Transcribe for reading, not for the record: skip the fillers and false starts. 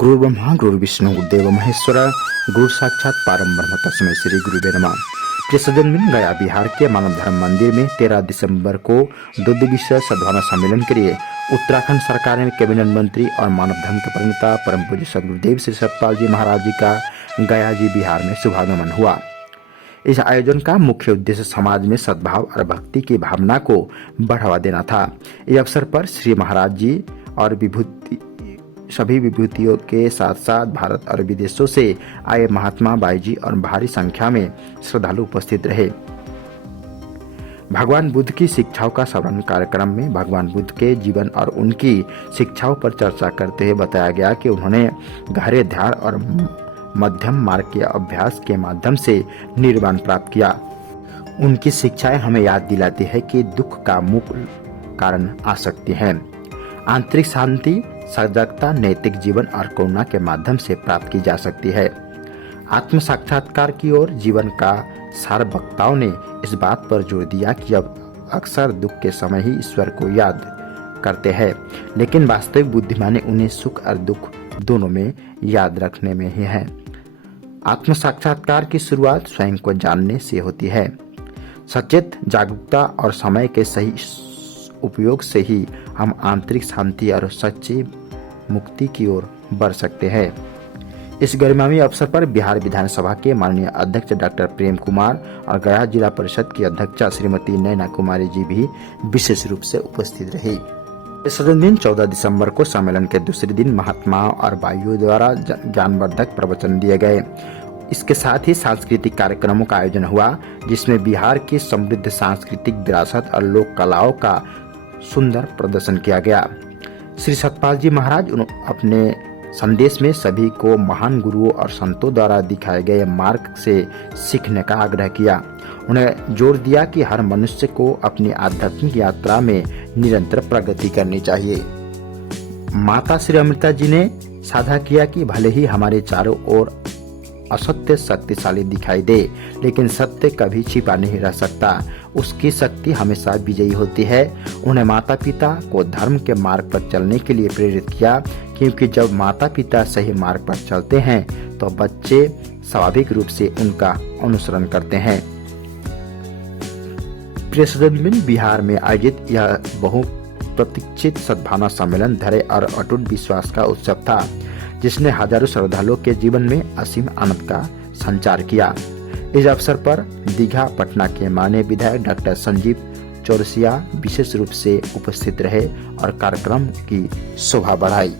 गुरु ब्रह्मा गुरु विष्णु गुरुदेव महेश्वर गुरु साक्षात परम ब्रह्म तस्मै श्री गुरुवे नमः। प्रिय सज्जनगण, गया बिहार के मानव धर्म मंदिर में 13 दिसंबर को 2 दिवसीय सद्भावना सम्मेलन के लिए उत्तराखंड सरकार में कैबिनेट मंत्री और मानव धर्म के प्रणेता परम पूज्य सदगुरुदेव श्री सतपाल जी महाराज जी का गया जी बिहार में शुभागमन हुआ। इस आयोजन का मुख्य उद्देश्य समाज में सद्भाव और भक्ति की भावना को बढ़ावा देना था। इस अवसर पर श्री महाराज जी और सभी विभूतियों के साथ साथ भारत और विदेशों से आए महात्मा बाई जी और भारी संख्या में श्रद्धालु उपस्थित रहे। भगवान बुद्ध की शिक्षाओं का श्रवण कार्यक्रम में भगवान बुद्ध के जीवन और उनकी शिक्षाओं पर चर्चा करते हुए बताया गया कि उन्होंने गहरे ध्यान और मध्यम मार्ग के अभ्यास के माध्यम से निर्वाण प्राप्त किया। उनकी शिक्षाएं हमें याद दिलाती है कि दुख का मूल कारण आसक्ति है। आंतरिक शांति सजगता नैतिक जीवन और करुणा के माध्यम से प्राप्त की जा सकती है। आत्म साक्षात्कार की ओर जीवन का सार वक्ताओं ने इस बात पर जोर दिया कि अब अक्सर दुख के समय ही ईश्वर को याद करते हैं, लेकिन वास्तविक बुद्धिमानी उन्हें सुख और दुख दोनों में याद रखने में ही है। आत्म साक्षात्कार की शुरुआत स्वयं को जानने से होती है। सचेत जागरूकता और समय के सही उपयोग से ही हम आंतरिक शांति और सच्ची मुक्ति की ओर बढ़ सकते हैं। इस गरिमामयी अवसर पर बिहार विधानसभा के माननीय अध्यक्ष डॉक्टर प्रेम कुमार और गया जिला परिषद की अध्यक्षा श्रीमती नैना कुमारी जी भी विशेष रूप से उपस्थित रही। इस दिन 14 दिसंबर को सम्मेलन के दूसरे दिन महात्माओं और भाइयों द्वारा ज्ञानवर्धक प्रवचन दिए गए। इसके साथ ही सांस्कृतिक कार्यक्रमों का आयोजन हुआ, जिसमें बिहार की समृद्ध सांस्कृतिक विरासत और लोक कलाओं का सुंदर प्रदर्शन किया गया। श्री सतपाल जी महाराज अपने संदेश में सभी को महान गुरुओं और संतों द्वारा दिखाए गए मार्ग से सीखने का आग्रह किया। उन्हें जोर दिया कि हर मनुष्य को अपनी आध्यात्मिक यात्रा में निरंतर प्रगति करनी चाहिए। माता श्री अमृता जी ने साझा किया कि भले ही हमारे चारों ओर असत्य शक्तिशाली दिखाई दे, लेकिन सत्य कभी छिपा नहीं रह सकता। उसकी शक्ति हमेशा विजयी होती है। उन्हें माता पिता को धर्म के मार्ग पर चलने के लिए प्रेरित किया, क्योंकि जब माता पिता सही मार्ग पर चलते हैं तो बच्चे स्वाभाविक रूप से उनका अनुसरण करते हैं। प्रिय सज्जनगण, बिहार में आयोजित यह बहुप्रतीक्षित सद्भावना सम्मेलन धैर्य और अटूट विश्वास का उत्सव था, जिसने हजारों श्रद्धालुओं के जीवन में असीम आनंद का संचार किया। इस अवसर पर दीघा पटना के माननीय विधायक डॉक्टर संजीव चौरसिया विशेष रूप से उपस्थित रहे और कार्यक्रम की शोभा बढ़ाई।